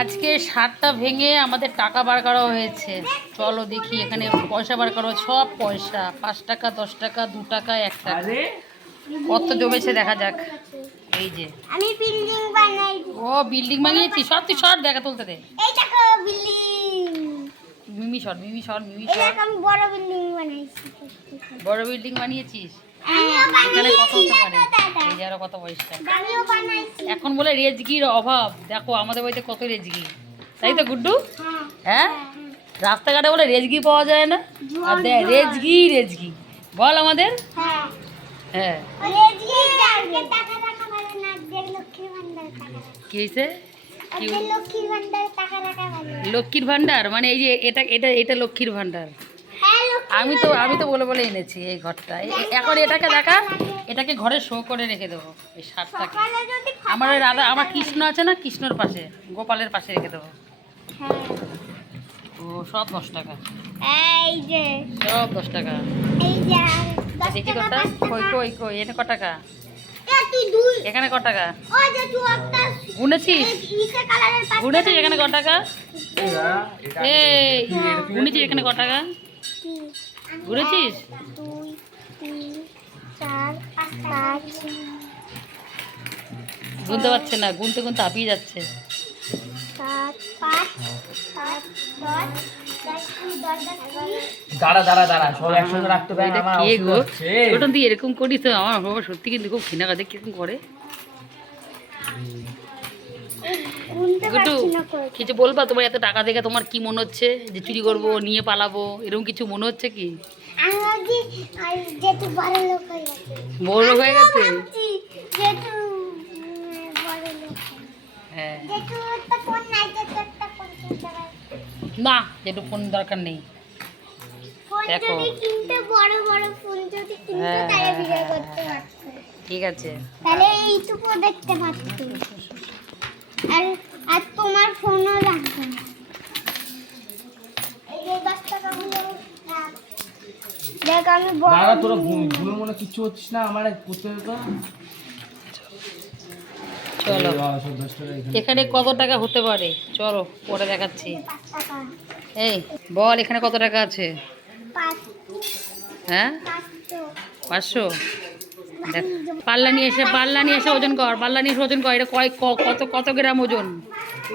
আজকে সাতটা ভেঙে আমাদের টাকা বার করা হয়েছে। চলো দেখি এখানে পয়সা বার করা। সব পয়সা পাঁচ টাকা দশ টাকা দু টাকা এক টাকা। কত জমেছে দেখা যাক। এই যে। আমি বিল্ডিং বানাই। ও বিল্ডিং বানিয়েছি। সব তুই শর্ট দেখা তুলতে দে। এই দেখো বিল্ডিং মিমি শর্ট মিমি শর্ট মিমি শর্ট আমি বড় বিল্ডিং বানাইছি। বড় বিল্ডিং বানিয়েছিস? আমিও এখানে কত বানাইছি হতে পারে আরও কত পয়সা এখন বলে রেজগির অভাব। দেখো আমাদের বাড়িতে কত রেজগি। তাই তো গুড্ডু? হ্যাঁ? হ্যাঁ রাস্তাঘাটে বলে রেজগি পাওয়া যায় না? আর দেখ রেজগি রেজগি। বল আমাদের। হ্যাঁ। হ্যাঁ। রেজি কালকে টাকা টাকা বলে না যে লক্ষ্মীর ভান্ডার কি হয়েছে? লক্ষ্মীর ভান্ডার বলে লক্ষ্মীর ভান্ডার? মানে এই যে এটা এটা এটা লক্ষ্মীর ভান্ডার। হ্যাঁ আমি তো আমি তো বলে বলে এনেছি এই ঘরটা। এখন এটাকে দেখা এটাকে ঘরে শো করে রেখে দেবো এই সারটাকে। সকালে আমার ওই রাধা আমার কৃষ্ণ আছে না? কৃষ্ণর পাশে গোপালের পাশে রেখে দেবো। হ্যাঁ। ও সব দশ টাকা। সব দশ টাকা। দেখি টাকা কটা? কই কই কই এনে ক টাকা? এ তুই দুই। এখানে ক টাকা? গুনেছিস? গুনেছিস এখানে ক টাকা? এই গুনেছিস এখানে ক টাকা? ঘুরেছিস? দুই তিন চার পাঁচ গুনতে পারছে না গুনতে গুনতে হাঁপিয়ে যাচ্ছে। দাঁড়া দাঁড়া দাঁড়া সব একসঙ্গে রাখতে পারে এটা আমার কে গো? ওটা তুই এরকম করিস আমার বাবা সত্যি কিন্তু খুব ঘৃণা কাজে কীরকম করে। গুড্ডু কিছু বলবা? তোমার এত টাকা দেখে তোমার কি মনে হচ্ছে? যে চুরি করব নিয়ে পালাবো এরকম কিছু মনে হচ্ছে কি? বড় লোক হয়ে গেছে। হয়ে না যেটু ফোন দরকার নেই। দেখো। বড় বড় ফোন যদি কিনতে হ্যাঁ, তাহলে ভিডিও করতে হ্যাঁ। ঠিক আছে। তাহলে এইটুকু দেখতে পাচ্ছি। আর আর তোমার ফোনও লাগবে না এই যে দশ টাকাগুলো রাখ। দেখ আমি বড় দাঁড়া তোরা ঘুম- ঘুমে মনে কিচ্ছু হচ্ছিস না আমার করতে হতো চলো। এখানে। কত টাকা হতে পারে? চলো পরে দেখাচ্ছি। এই বল এখানে কত টাকা আছে? হ্যাঁ? পাঁচশো। দেখ। পাল্লা নিয়ে এসে পাল্লা নিয়ে এসে ওজন কর পাল্লা নিয়ে এসে ওজন কর। এটা কয় ক- কত কত গ্রাম ওজন?